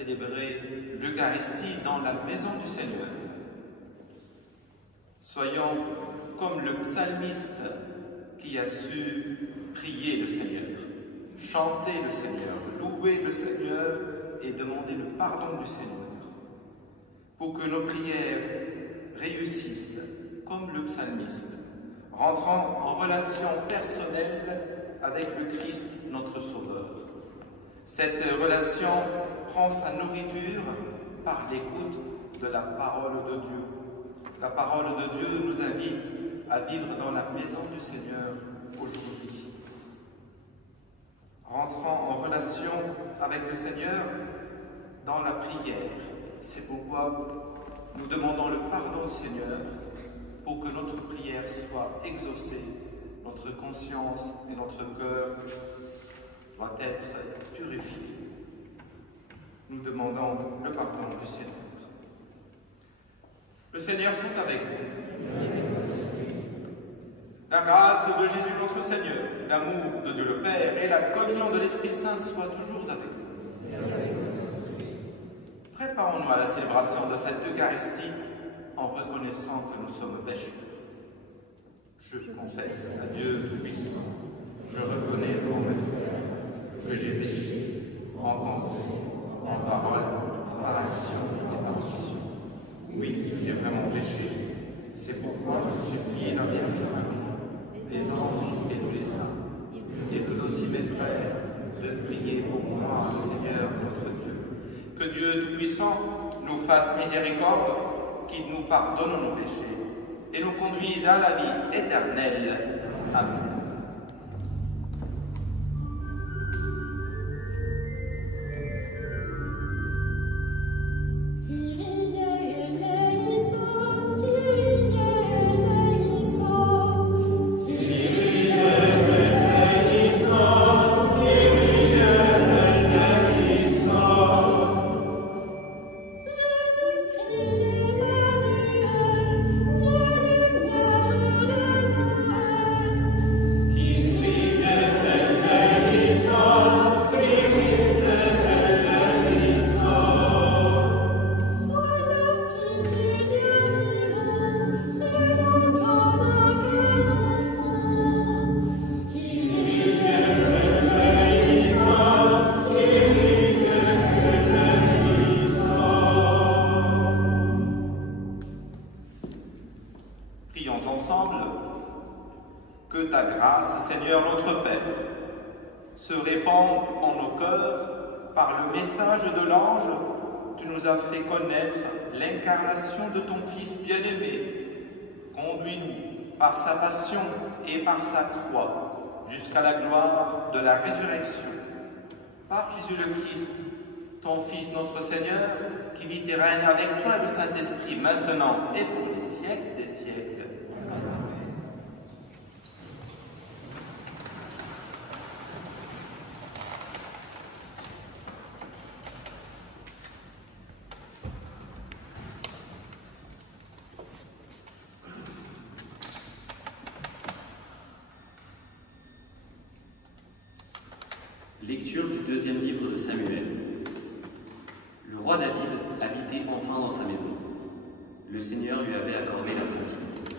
célébrer l'Eucharistie dans la maison du Seigneur. Soyons comme le psalmiste qui a su prier le Seigneur, chanter le Seigneur, louer le Seigneur et demander le pardon du Seigneur. Pour que nos prières réussissent comme le psalmiste, rentrant en relation personnelle avec le Christ, notre Sauveur. Cette relation prend sa nourriture par l'écoute de la parole de Dieu. La parole de Dieu nous invite à vivre dans la maison du Seigneur aujourd'hui. Rentrant en relation avec le Seigneur dans la prière. C'est pourquoi nous demandons le pardon du Seigneur pour que notre prière soit exaucée, notre conscience et notre cœur doit être purifié. Nous demandons le pardon du Seigneur. Le Seigneur soit avec vous. La grâce de Jésus notre Seigneur, l'amour de Dieu le Père et la communion de l'Esprit Saint soient toujours avec vous. Préparons-nous à la célébration de cette Eucharistie en reconnaissant que nous sommes pécheurs. Je confesse à Dieu Tout-Puissant, je reconnais devant mes frères que j'ai péché en pensée, en parole, par action et par omission. Oui, j'ai vraiment péché. C'est pourquoi je supplie la Vierge Marie, les anges et tous les saints, et vous aussi mes frères, de prier pour moi, le Seigneur notre Dieu. Que Dieu Tout-Puissant nous fasse miséricorde, qu'il nous pardonne nos péchés et nous conduise à la vie éternelle. Amen. Que ta grâce, Seigneur notre Père, se répande en nos cœurs par le message de l'ange. Tu nous as fait connaître l'incarnation de ton Fils bien-aimé. Conduis-nous par sa passion et par sa croix jusqu'à la gloire de la résurrection. Par Jésus le Christ, ton Fils notre Seigneur, qui vit et règne avec toi et le Saint-Esprit maintenant et pour les siècles des siècles. Lecture du deuxième livre de Samuel. Le roi David habitait enfin dans sa maison. Le Seigneur lui avait accordé la tranquillité,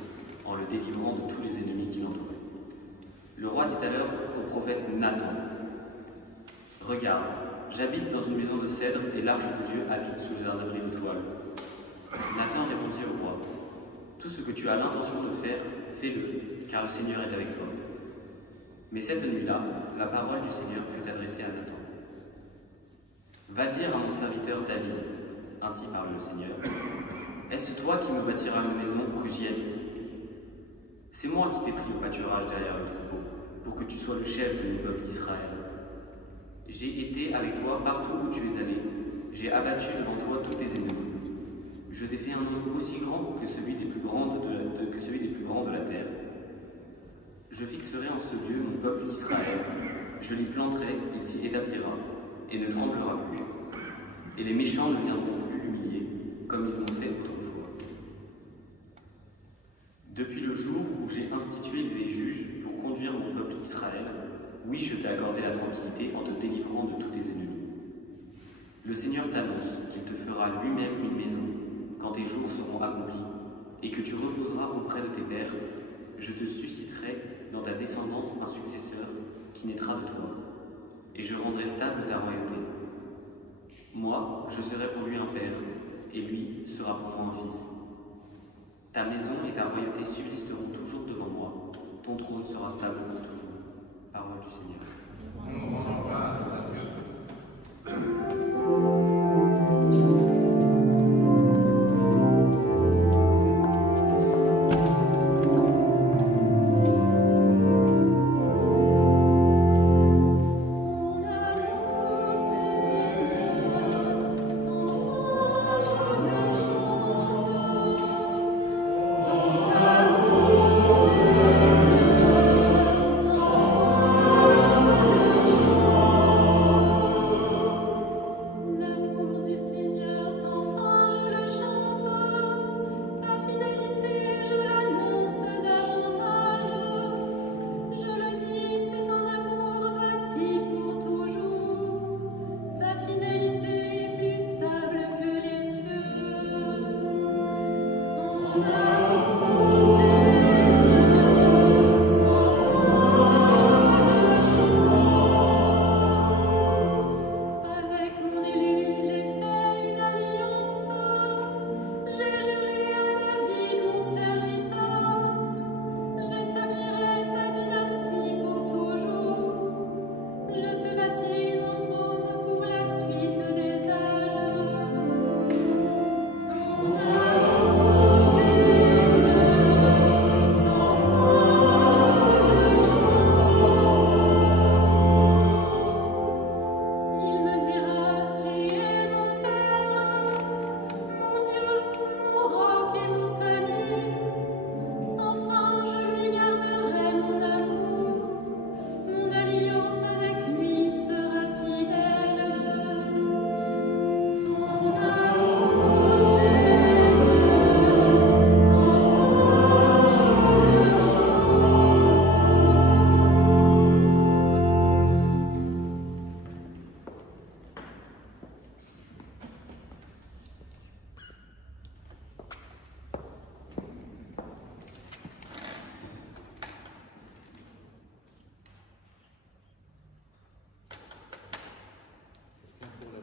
en le délivrant de tous les ennemis qui l'entouraient. Le roi dit alors au prophète Nathan, « Regarde, j'habite dans une maison de cèdre et l'arche de Dieu habite sous un abri de toile. » Nathan répondit au roi, « Tout ce que tu as l'intention de faire, fais-le, car le Seigneur est avec toi. » Mais cette nuit-là, la parole du Seigneur fut adressée à Nathan. « Va dire à mon serviteur David, ainsi parle le Seigneur, est-ce toi qui me bâtiras une maison pour que j'y habite? C'est moi qui t'ai pris au pâturage derrière le troupeau, pour que tu sois le chef de mon peuple Israël. J'ai été avec toi partout où tu es allé, j'ai abattu devant toi tous tes ennemis. Je t'ai fait un nom aussi grand que celui des plus grands de la terre. Je fixerai en ce lieu mon peuple Israël, je l'y planterai, il s'y établira, et ne tremblera plus. Et les méchants ne viendront plus l'humilier, comme ils l'ont fait autrefois. Depuis le jour où j'ai institué les juges pour conduire mon peuple Israël, oui, je t'ai accordé la tranquillité en te délivrant de tous tes ennemis. Le Seigneur t'annonce qu'il te fera lui-même une maison quand tes jours seront accomplis et que tu reposeras auprès de tes pères. Je te susciterai dans ta descendance un successeur qui naîtra de toi, et je rendrai stable ta royauté. Moi, je serai pour lui un père, et lui sera pour moi un fils. Ta maison et ta royauté subsisteront toujours devant moi, ton trône sera stable pour toujours. Parole du Seigneur.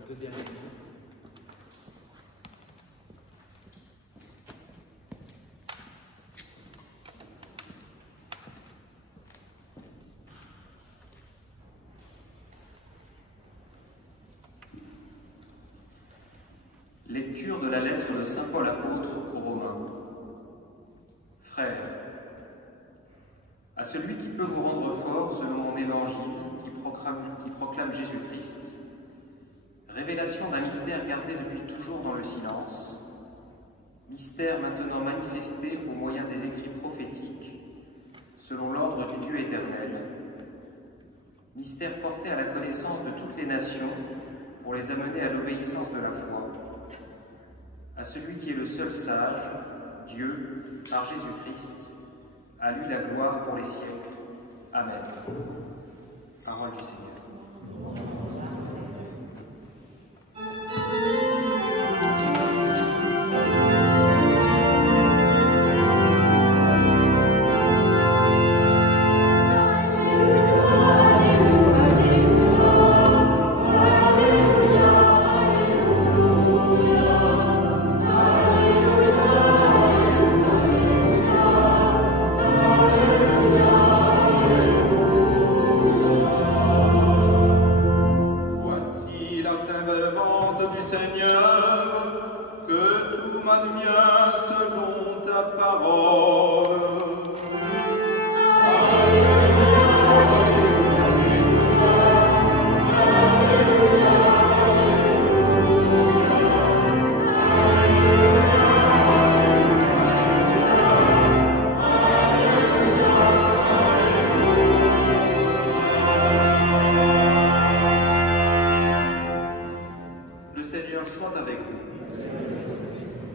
Deuxième livre. Lecture de la lettre de saint Paul apôtre aux Romains. Frères, à celui qui peut vous rendre fort selon mon évangile qui proclame Jésus-Christ, révélation d'un mystère gardé depuis toujours dans le silence, mystère maintenant manifesté au moyen des écrits prophétiques, selon l'ordre du Dieu éternel, mystère porté à la connaissance de toutes les nations pour les amener à l'obéissance de la foi, à celui qui est le seul sage, Dieu, par Jésus-Christ, à lui la gloire pour les siècles. Amen. Parole du Seigneur.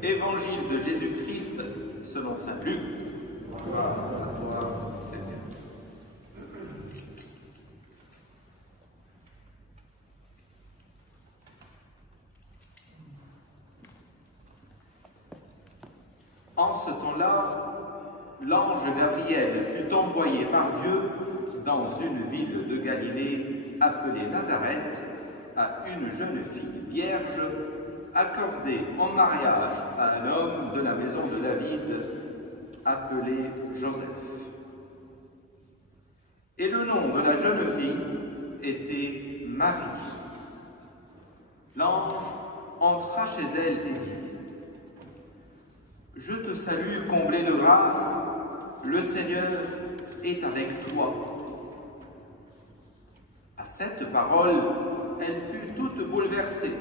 Évangile de Jésus-Christ selon saint Luc. Gloire à toi, Seigneur. En ce temps-là, l'ange Gabriel fut envoyé par Dieu dans une ville de Galilée appelée Nazareth à une jeune fille vierge accordée en mariage à un homme de la maison de David appelé Joseph. Et le nom de la jeune fille était Marie. L'ange entra chez elle et dit : « Je te salue, comblée de grâce, le Seigneur est avec toi. » À cette parole, elle fut toute bouleversée,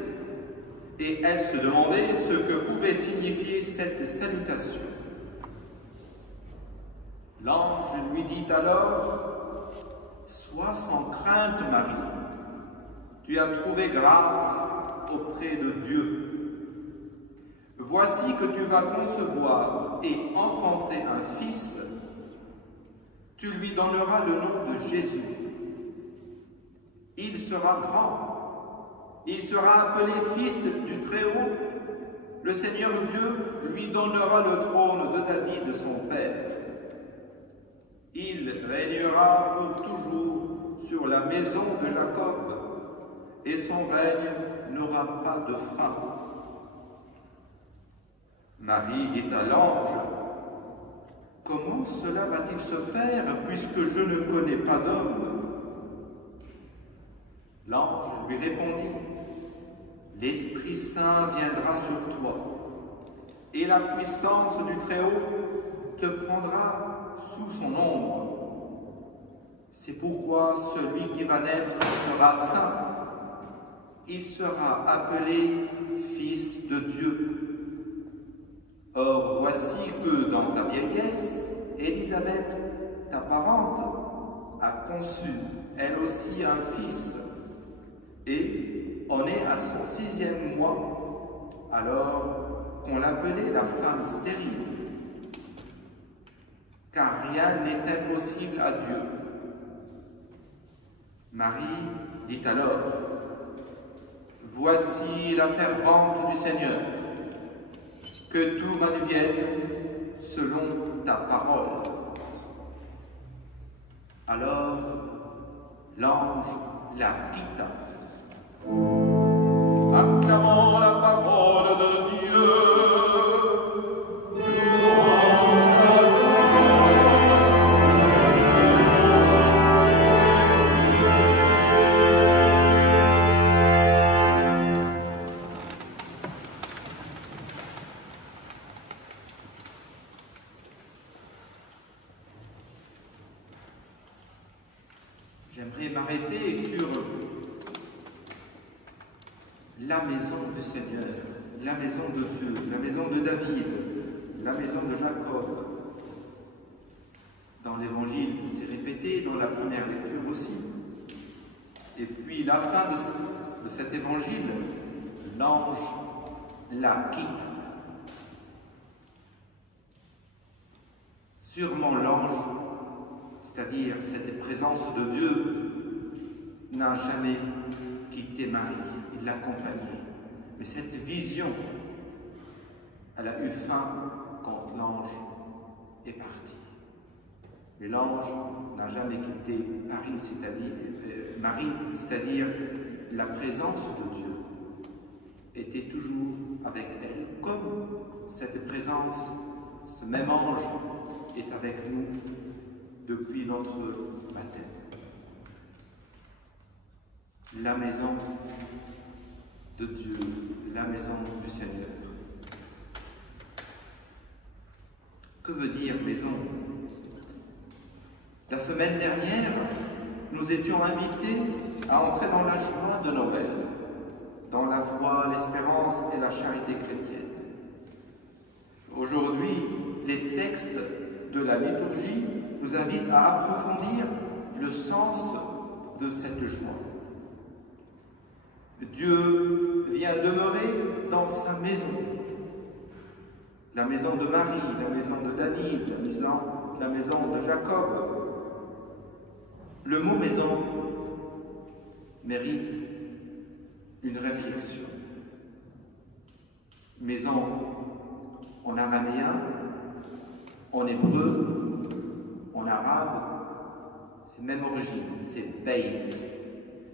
et elle se demandait ce que pouvait signifier cette salutation. L'ange lui dit alors : « Sois sans crainte, Marie, tu as trouvé grâce auprès de Dieu. Voici que tu vas concevoir et enfanter un fils, tu lui donneras le nom de Jésus. Il sera grand, il sera appelé Fils du Très-Haut. Le Seigneur Dieu lui donnera le trône de David, son père. Il régnera pour toujours sur la maison de Jacob, et son règne n'aura pas de fin. » Marie dit à l'ange : « Comment cela va-t-il se faire, puisque je ne connais pas d'homme ?» L'ange lui répondit : « L'Esprit Saint viendra sur toi, et la puissance du Très-Haut te prendra sous son ombre. C'est pourquoi celui qui va naître sera saint. Il sera appelé Fils de Dieu. Or, voici que dans sa vieillesse, Élisabeth, ta parente, a conçu, elle aussi, un fils, et en est à son 6e mois, alors qu'on l'appelait la femme stérile. Car rien n'est impossible à Dieu. Marie dit alors : « Voici la servante du Seigneur, que tout m'advienne selon ta parole. » Alors l'ange la quitta. Acclamons la parole de Dieu. J'aimerais m'arrêter sur la maison du Seigneur, la maison de Dieu, la maison de David, la maison de Jacob. Dans l'Évangile, c'est répété, dans la première lecture aussi. Et puis la fin de cet Évangile, l'ange la quitte. Sûrement l'ange, c'est-à-dire cette présence de Dieu, n'a jamais quitté Marie, il l'accompagnait. Mais cette vision, elle a eu fin quand l'ange est parti. Mais l'ange n'a jamais quitté Marie, c'est-à-dire la présence de Dieu était toujours avec elle, comme cette présence, ce même ange est avec nous depuis notre baptême. La maison de Dieu, la maison du Seigneur. Que veut dire maison? La semaine dernière, nous étions invités à entrer dans la joie de Noël, dans la foi, l'espérance et la charité chrétienne. Aujourd'hui, les textes de la liturgie nous invitent à approfondir le sens de cette joie. Dieu vient demeurer dans sa maison. La maison de Marie, la maison de David, la maison de Jacob. Le mot maison mérite une réflexion. Maison, en araméen, en hébreu, en arabe, c'est même origine, c'est Beit.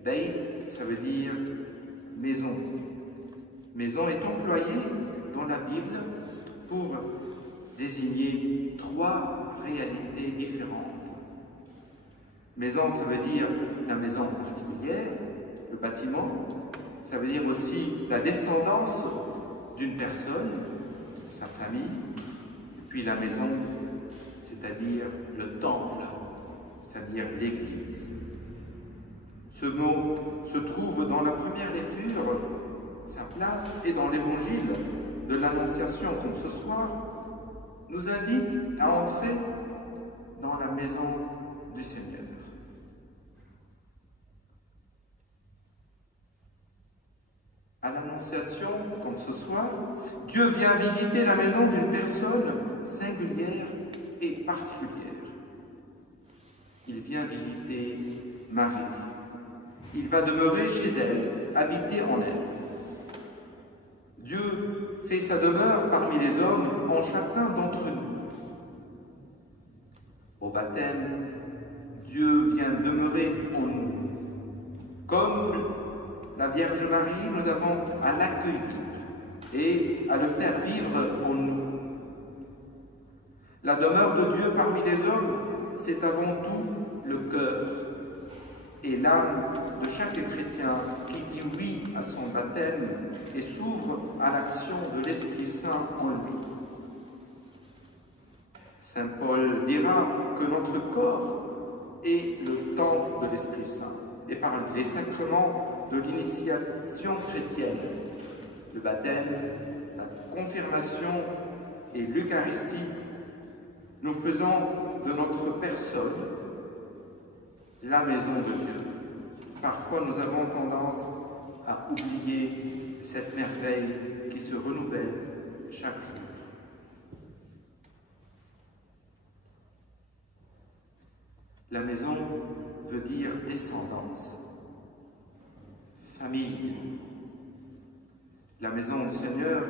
Beit, ça veut dire maison. Maison est employée dans la Bible pour désigner trois réalités différentes. Maison, ça veut dire la maison particulière, le bâtiment. Ça veut dire aussi la descendance d'une personne, sa famille. Et puis la maison, c'est-à-dire le temple, c'est-à-dire l'Église. Ce mot se trouve dans la première lecture, sa place est dans l'évangile de l'Annonciation, comme ce soir, nous invite à entrer dans la maison du Seigneur. À l'Annonciation, comme ce soir, Dieu vient visiter la maison d'une personne singulière et particulière. Il vient visiter Marie. Il va demeurer chez elle, habiter en elle. Dieu fait sa demeure parmi les hommes en chacun d'entre nous. Au baptême, Dieu vient demeurer en nous. Comme la Vierge Marie, nous avons à l'accueillir et à le faire vivre en nous. La demeure de Dieu parmi les hommes, c'est avant tout le cœur et l'âme de chaque chrétien qui dit oui à son baptême et s'ouvre à l'action de l'Esprit Saint en lui. Saint Paul dira que notre corps est le temple de l'Esprit Saint et par les sacrements de l'initiation chrétienne, le baptême, la confirmation et l'Eucharistie, nous faisons de notre personne la maison de Dieu. Parfois, nous avons tendance à oublier cette merveille qui se renouvelle chaque jour. La maison veut dire descendance, famille. La maison du Seigneur,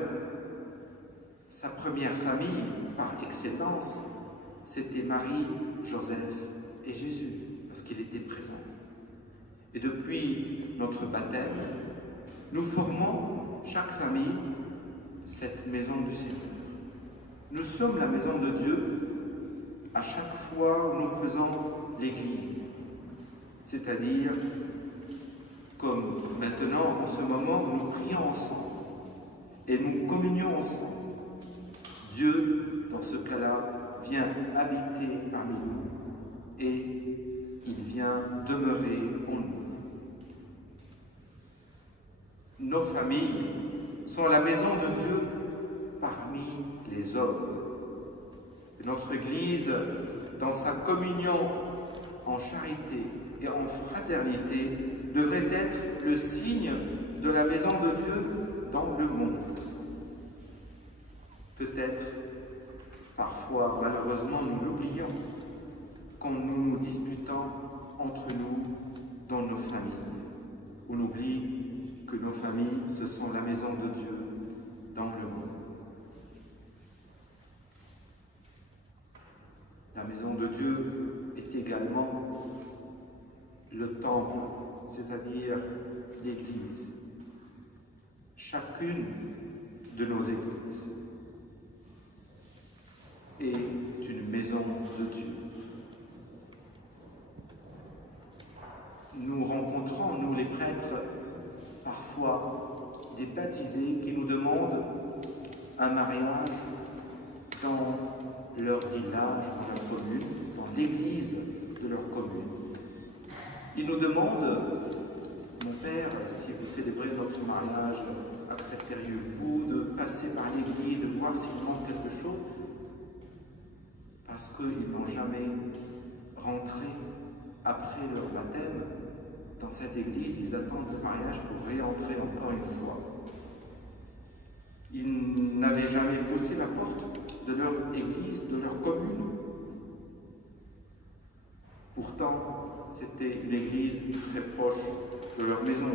sa première famille par excellence, c'était Marie, Joseph et Jésus, parce qu'il était présent. Et depuis notre baptême, nous formons, chaque famille, cette maison du Seigneur. Nous sommes la maison de Dieu à chaque fois où nous faisons l'Église, c'est-à-dire comme maintenant, en ce moment, nous prions ensemble et nous communions ensemble. Dieu, dans ce cas-là, vient habiter parmi nous et il vient demeurer en nous. Nos familles sont la maison de Dieu parmi les hommes. Notre Église, dans sa communion en charité et en fraternité, devrait être le signe de la maison de Dieu dans le monde. Peut-être, parfois, malheureusement, nous l'oublions quand nous nous disputons entre nous dans nos familles. On oublie que nos familles, ce sont la maison de Dieu dans le monde. La maison de Dieu est également le temple, c'est-à-dire l'Église. Chacune de nos églises est une maison de Dieu. Nous rencontrons, nous les prêtres, parfois des baptisés qui nous demandent un mariage dans leur village, dans leur commune, dans l'église de leur commune. Ils nous demandent, mon père, si vous célébrez votre mariage, accepteriez-vous de passer par l'église, de voir s'il manque quelque chose? Parce qu'ils n'ont jamais rentré après leur baptême dans cette église, ils attendent le mariage pour réentrer encore une fois. Ils n'avaient jamais poussé la porte de leur église, de leur commune. Pourtant, c'était une église très proche de leur maison.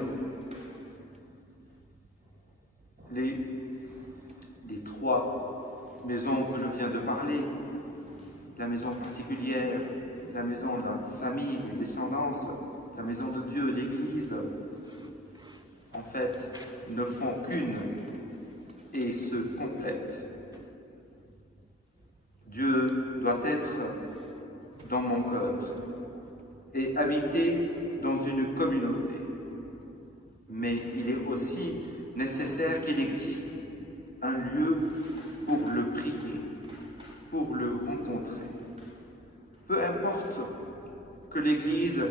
Les trois maison que je viens de parler, la maison particulière, la maison de la famille, des descendances, la maison de Dieu, l'Église, en fait, ne font qu'une et se complètent. Dieu doit être dans mon cœur et habiter dans une communauté. Mais il est aussi nécessaire qu'il existe un lieu pour le prier, pour le rencontrer. Peu importe que l'église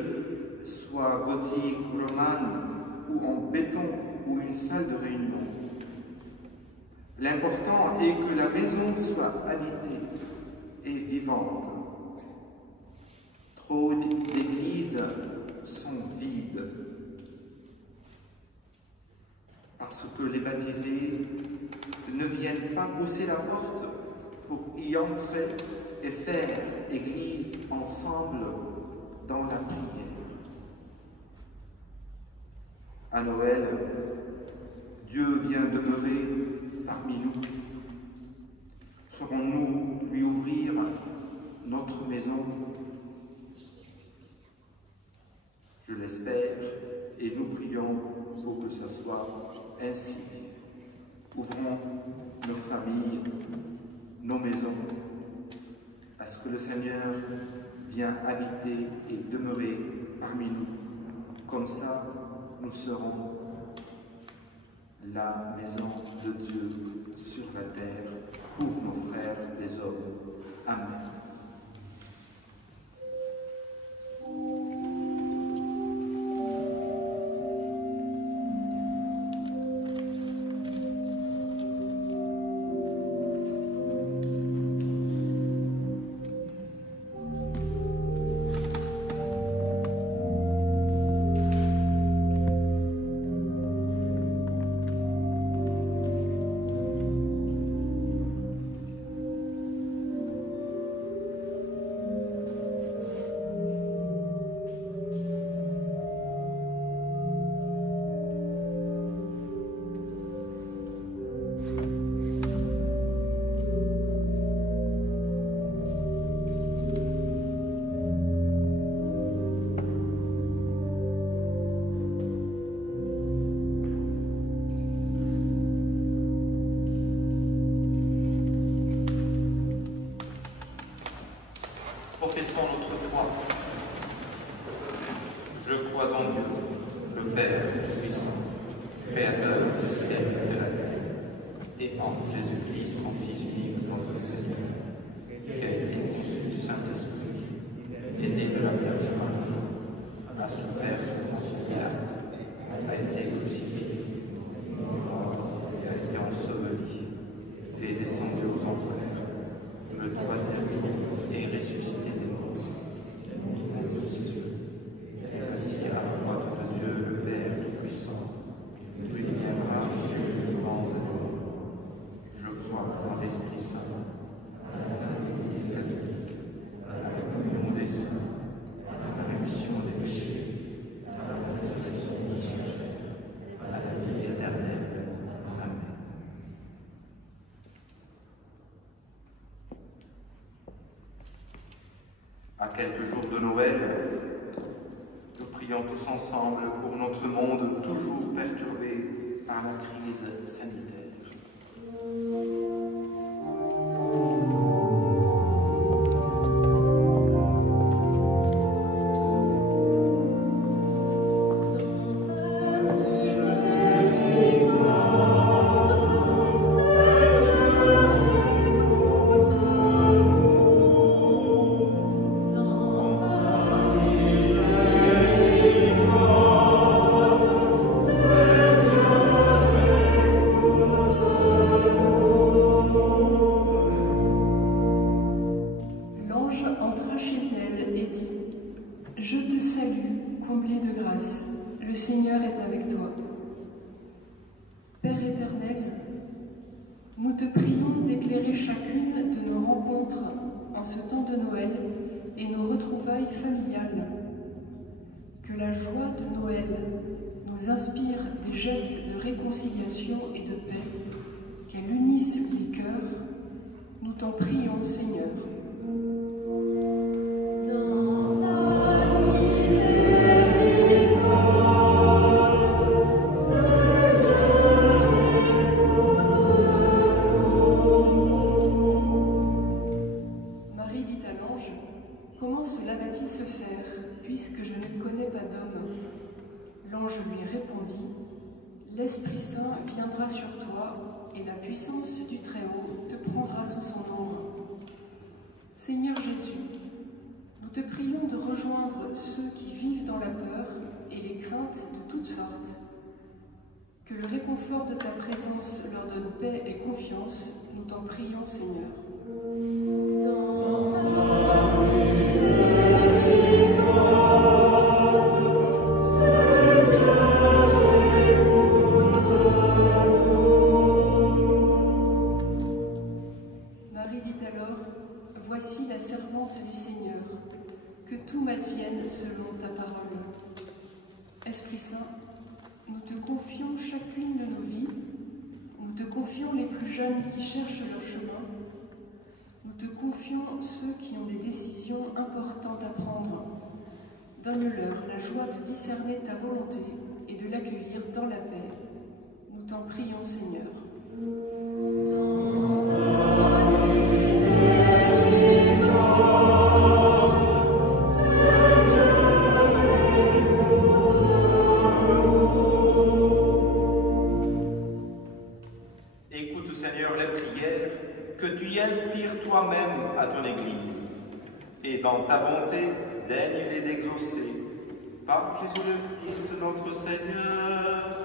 soit gothique, romane, ou en béton, ou une salle de réunion. L'important est que la maison soit habitée et vivante. Trop d'églises sont vides parce que les baptisés ne viennent pas pousser la porte pour y entrer et faire église ensemble dans la prière. À Noël, Dieu vient demeurer parmi nous. Saurons-nous lui ouvrir notre maison? Je l'espère et nous prions pour que ce soit ainsi. Ouvrons nos familles, nos maisons, à ce que le Seigneur vienne habiter et demeurer parmi nous. Comme ça, nous serons la maison de Dieu sur la terre pour nos frères les hommes. Amen. Professons notre foi. Je crois en Dieu, le Père Tout-Puissant, Créateur du ciel et de la terre, et en Jésus-Christ, son Fils unique, notre Seigneur, qui a été conçu du Saint-Esprit, est né de la Vierge Marie, a souffert sous Ponce Pilate, a été crucifié, mort et a été enseveli, et est descendu aux enfers, le troisième jour est ressuscité des morts, monte aux cieux, et assis à la droite de Dieu le Père Tout-Puissant, où il viendra juger les vivants et les morts. Je crois en l'Esprit Saint, à la Église catholique, à la communion des saints, à la rémission des péchés, à la résurrection de la chair, à la vie éternelle. Amen. À quelques jours de Noël, nous prions tous ensemble pour notre monde toujours perturbé par la crise sanitaire. Le Seigneur est avec toi. Père éternel, nous te prions d'éclairer chacune de nos rencontres en ce temps de Noël et nos retrouvailles familiales. Que la joie de Noël nous inspire des gestes de réconciliation et de paix, qu'elle unisse les cœurs t'en prions, Seigneur. Marie dit à l'ange, « Comment cela va-t-il se faire, puisque je ne connais pas d'homme ?» L'ange lui répondit, « L'Esprit Saint viendra sur toi, et la puissance du Très-Haut te prendra sous son ombre. Seigneur Jésus, nous te prions de rejoindre ceux qui vivent dans la peur et les craintes de toutes sortes. Que le réconfort de ta présence leur donne paix et confiance, nous t'en prions, Seigneur. Voici la servante du Seigneur, que tout m'advienne selon ta parole. Esprit Saint, nous te confions chacune de nos vies, nous te confions les plus jeunes qui cherchent leur chemin, nous te confions ceux qui ont des décisions importantes à prendre. Donne-leur la joie de discerner ta volonté et de l'accueillir dans la paix. Nous t'en prions, Seigneur. Écoute, Seigneur, les prières que tu y inspires toi-même à ton Église, et dans ta bonté, daigne les exaucer. Par Jésus le Christ, notre Seigneur.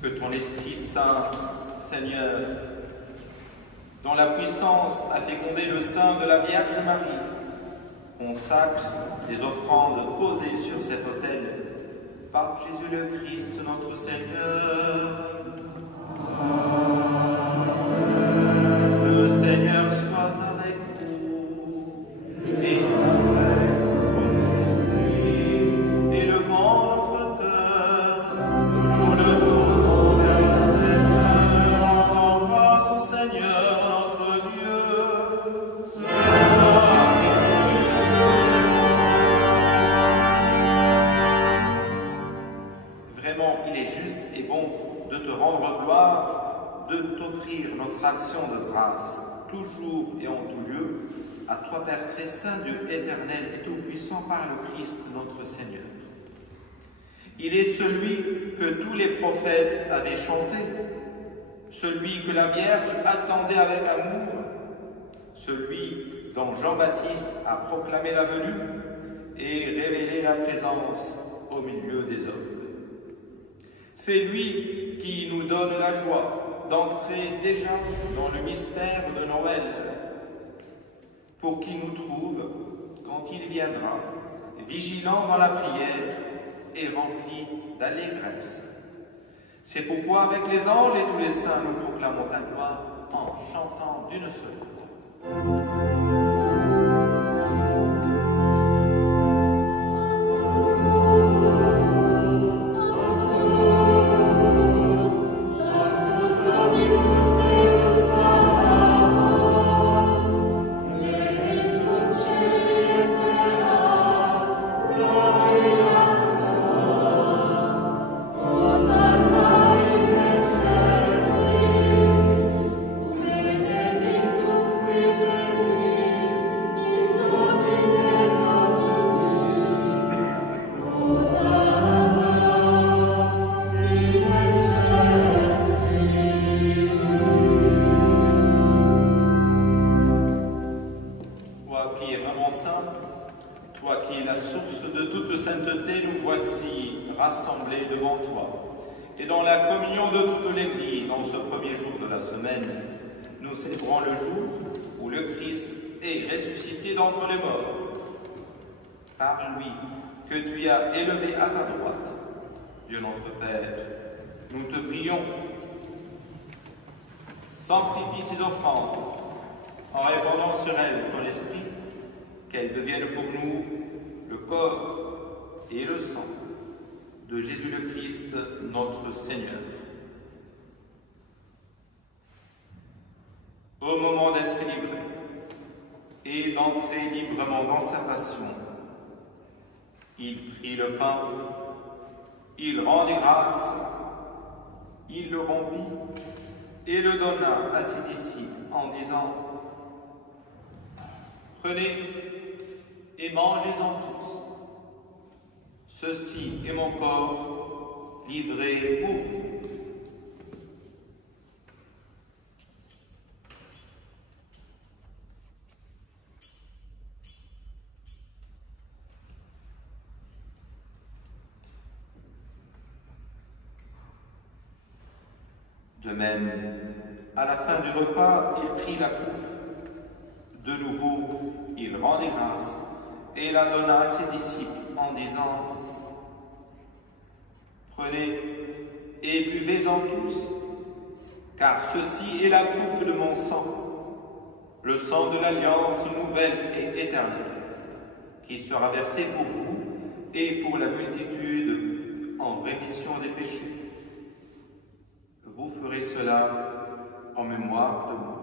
Que ton Esprit Saint, Seigneur, dont la puissance a fécondé le sein de la Vierge Marie, consacre les offrandes posées sur cet autel par Jésus le Christ, notre Seigneur. Le Seigneur notre action de grâce, toujours et en tout lieu, à toi, Père très saint, Dieu éternel et tout-puissant, par le Christ notre Seigneur. Il est celui que tous les prophètes avaient chanté, celui que la Vierge attendait avec amour, celui dont Jean-Baptiste a proclamé la venue et révélé la présence au milieu des hommes. C'est lui qui nous donne la joie d'entrer déjà dans le mystère de Noël, pour qu'il nous trouve, quand il viendra, vigilants dans la prière et remplis d'allégresse. C'est pourquoi, avec les anges et tous les saints, nous proclamons ta gloire en chantant d'une seule voix. Nous célébrons le jour où le Christ est ressuscité d'entre les morts. Par lui, que tu as élevé à ta droite, Dieu notre Père, nous te prions. Sanctifie ces offrandes en répandant sur elles ton esprit, qu'elles deviennent pour nous le corps et le sang de Jésus le Christ, notre Seigneur. Au moment d'être livré et d'entrer librement dans sa passion, il prit le pain, il rendit grâce, il le rompit et le donna à ses disciples en disant : « Prenez et mangez-en tous. Ceci est mon corps livré pour vous. » De même, à la fin du repas, il prit la coupe. De nouveau, il rendit grâce et la donna à ses disciples en disant : « Prenez et buvez-en tous, car ceci est la coupe de mon sang, le sang de l'alliance nouvelle et éternelle, qui sera versé pour vous et pour la multitude en rémission des péchés. Vous ferez cela en mémoire de moi. »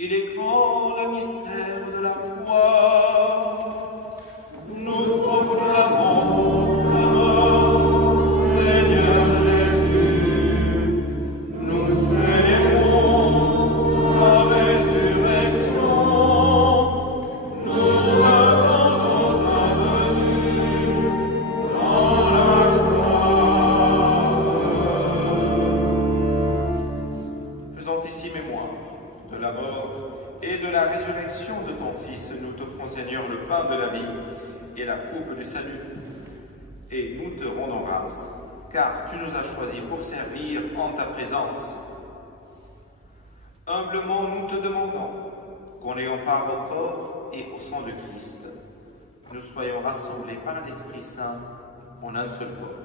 Il est grand le mystère de la foi. Nous proclamons ta mort, Seigneur Jésus. Nous célébrons ta résurrection. Nous attendons ta venue dans la gloire. Faisons ici mémoire de la mort et de la résurrection de ton Fils, nous t'offrons, Seigneur, le pain de la vie et la coupe du salut. Et nous te rendons grâce, car tu nous as choisis pour servir en ta présence. Humblement, nous te demandons qu'en ayant part au corps et au sang de Christ, nous soyons rassemblés par l'Esprit Saint en un seul corps.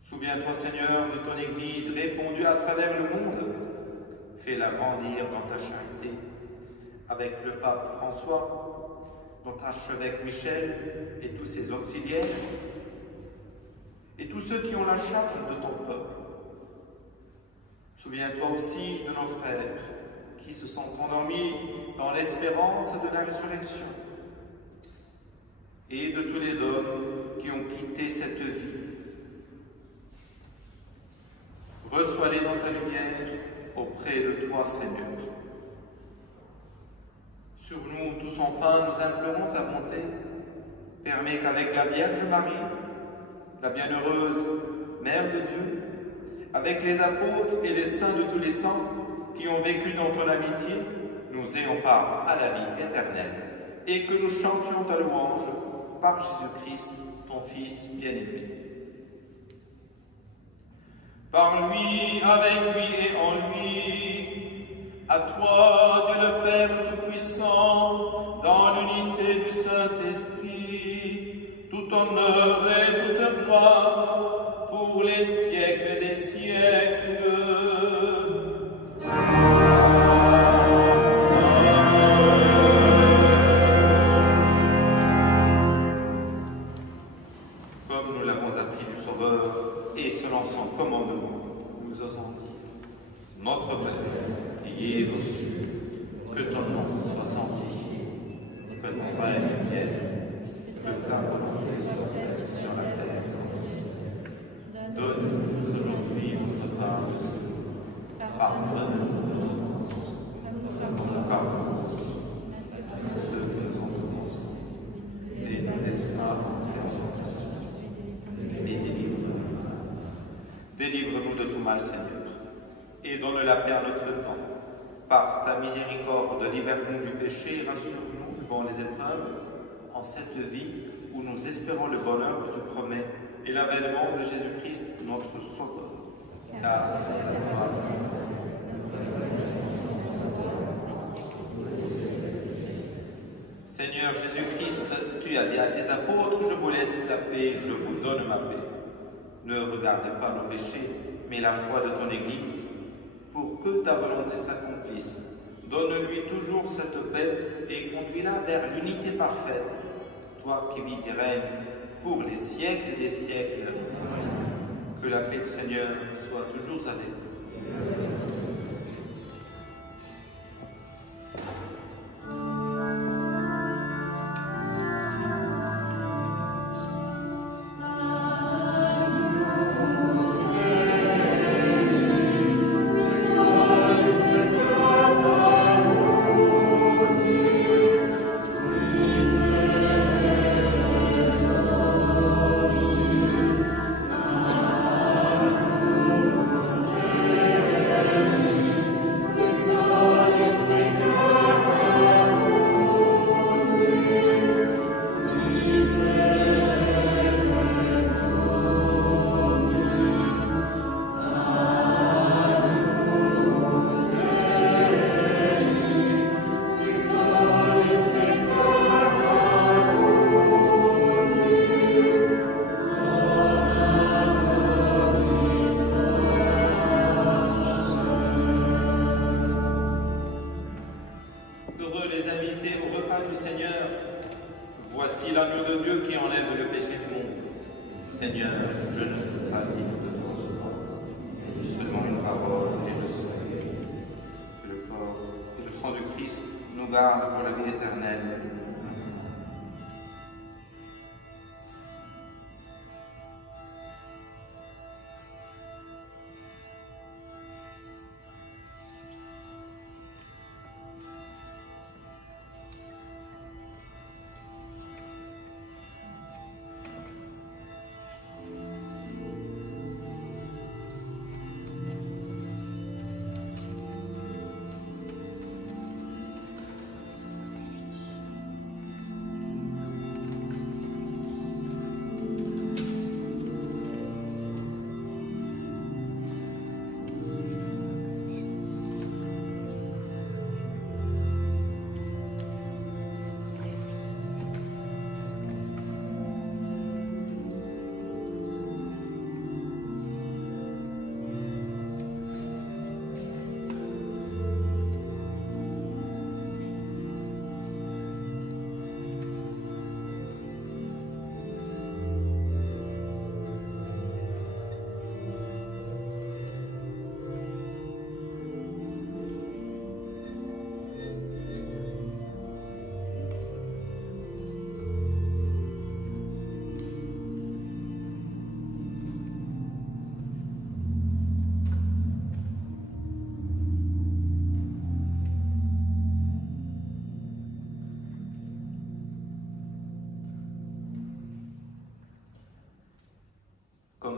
Souviens-toi, Seigneur, de ton Église répandue à travers le monde. Fais-la grandir dans ta charité, avec le pape François, notre archevêque Michel et tous ses auxiliaires, tous ceux qui ont la charge de ton peuple. Souviens-toi aussi de nos frères qui se sont endormis dans l'espérance de la résurrection et de tous les hommes qui ont quitté cette vie. Reçois-les dans ta lumière auprès de toi, Seigneur. Sur nous tous enfin, nous implorons ta bonté. Permets qu'avec la Vierge Marie, la bienheureuse Mère de Dieu, avec les apôtres et les saints de tous les temps qui ont vécu dans ton amitié, nous ayons part à la vie éternelle et que nous chantions ta louange par Jésus-Christ, ton Fils bien-aimé. Par lui, avec lui et en lui, à toi, Dieu le Père Tout-Puissant, dans l'unité du Saint-Esprit, tout honneur et toute gloire pour les siècles des siècles. Comme nous l'avons appris du Sauveur et selon son commandement, nous osons dire: Notre Père, qui es aux cieux, que ton nom soit sanctifié, que ton règne vienne, que ta volonté soit faite sur la terre comme ici. Donne-nous aujourd'hui notre part de ce jour. Pardonne-nous nos offenses, comme nous pardonnons aussi à ceux qui nous ont offensés. Et ne laisse pas entrer en tentation, mais délivre-nous. Délivre-nous de tout mal, Seigneur, et donne la paix à notre temps. Par ta miséricorde, libère-nous du péché et rassure-nous devant les épreuves, en cette vie où nous espérons le bonheur que tu promets et l'avènement de Jésus-Christ, notre Sauveur. Car c'est à toi. Seigneur Jésus-Christ, tu as dit à tes apôtres: je vous laisse la paix, je vous donne ma paix. Ne regardez pas nos péchés, mais la foi de ton Église, pour que ta volonté s'accomplisse. Donne-lui toujours cette paix et conduis-la vers l'unité parfaite, toi qui vis et règnes pour les siècles des siècles. Que la paix du Seigneur soit toujours avec vous. Pour la vie éternelle.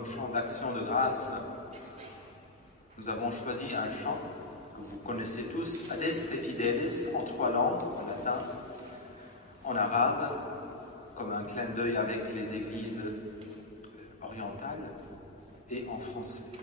comme chant d'action de grâce, nous avons choisi un chant que vous connaissez tous, Adeste Fidelis, en 3 langues, en latin, en arabe, comme un clin d'œil avec les églises orientales, et en français.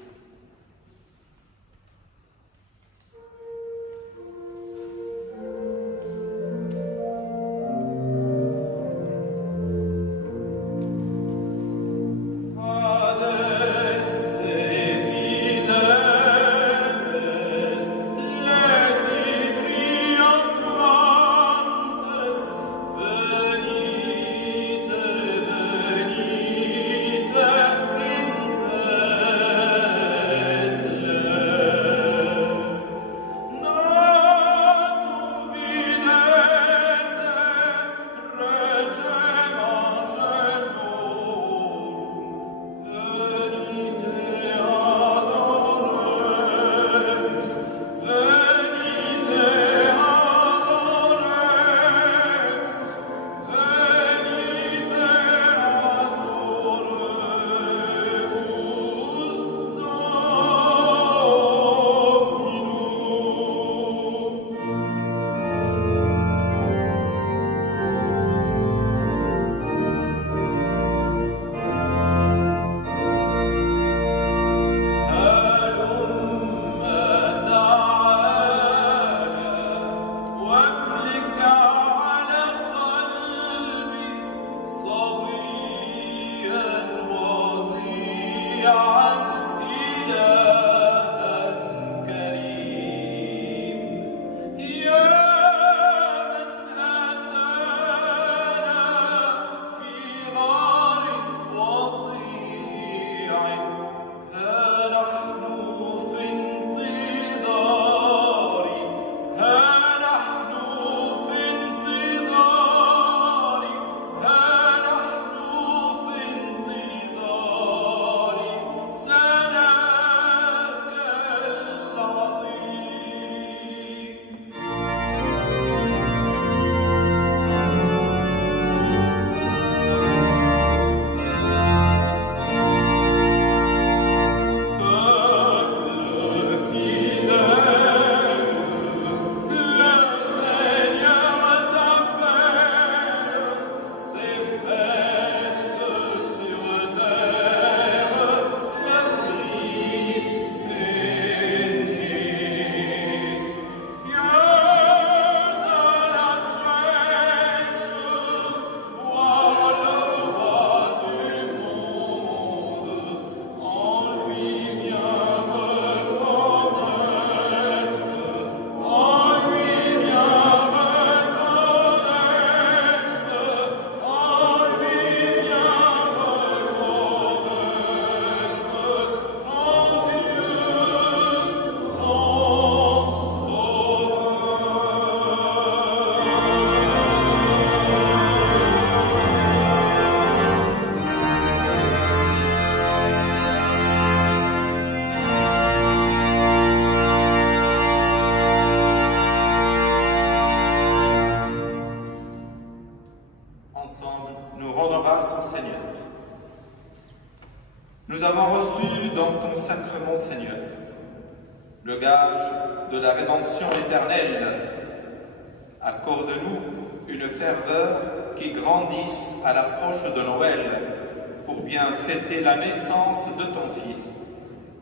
Nous avons reçu dans ton sacrement, Seigneur, le gage de la rédemption éternelle. Accorde-nous une ferveur qui grandisse à l'approche de Noël, pour bien fêter la naissance de ton Fils,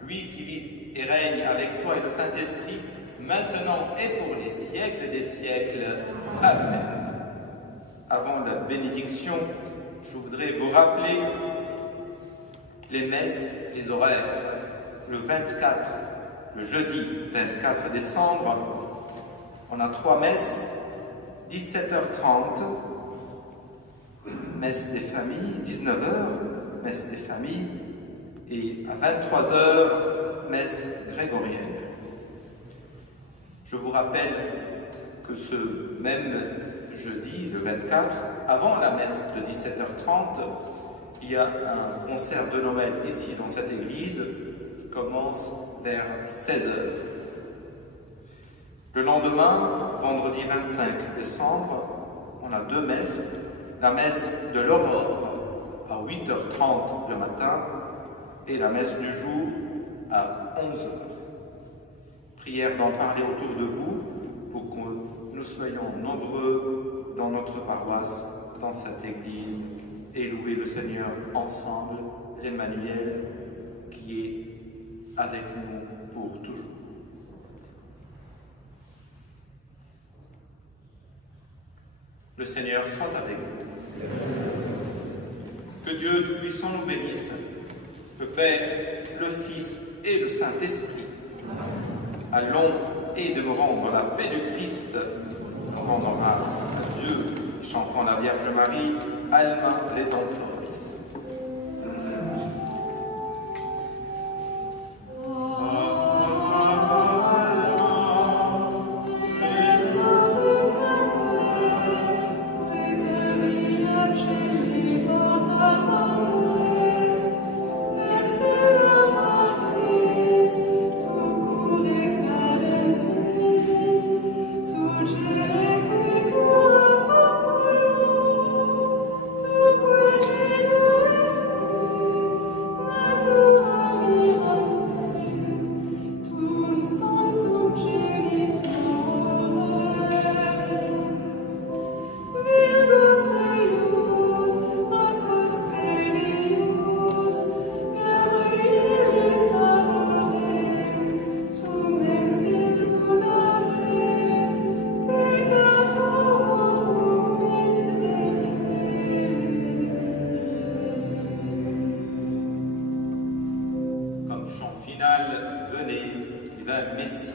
lui qui vit et règne avec toi et le Saint-Esprit, maintenant et pour les siècles des siècles. Amen. Avant la bénédiction, je voudrais vous rappeler les messes, les horaires. Le 24, le jeudi 24 décembre, on a 3 messes, 17h30, messe des familles, 19h, messe des familles, et à 23h, messe grégorienne. Je vous rappelle que ce même jeudi, le 24, avant la messe de 17h30, il y a un concert de Noël ici dans cette église qui commence vers 16h. Le lendemain, vendredi 25 décembre, on a 2 messes. La messe de l'aurore à 8h30 le matin et la messe du jour à 11 h. Prière d'en parler autour de vous pour que nous soyons nombreux dans notre paroisse, dans cette église, et louer le Seigneur ensemble, l'Emmanuel, qui est avec nous pour toujours. Le Seigneur soit avec vous. Que Dieu Tout-Puissant nous bénisse, le Père, le Fils et le Saint-Esprit. Allons et demeurons dans la paix du Christ. Rendons grâce à Dieu, chantons la Vierge Marie, Alma Redemptoris. Venez, divin Messie.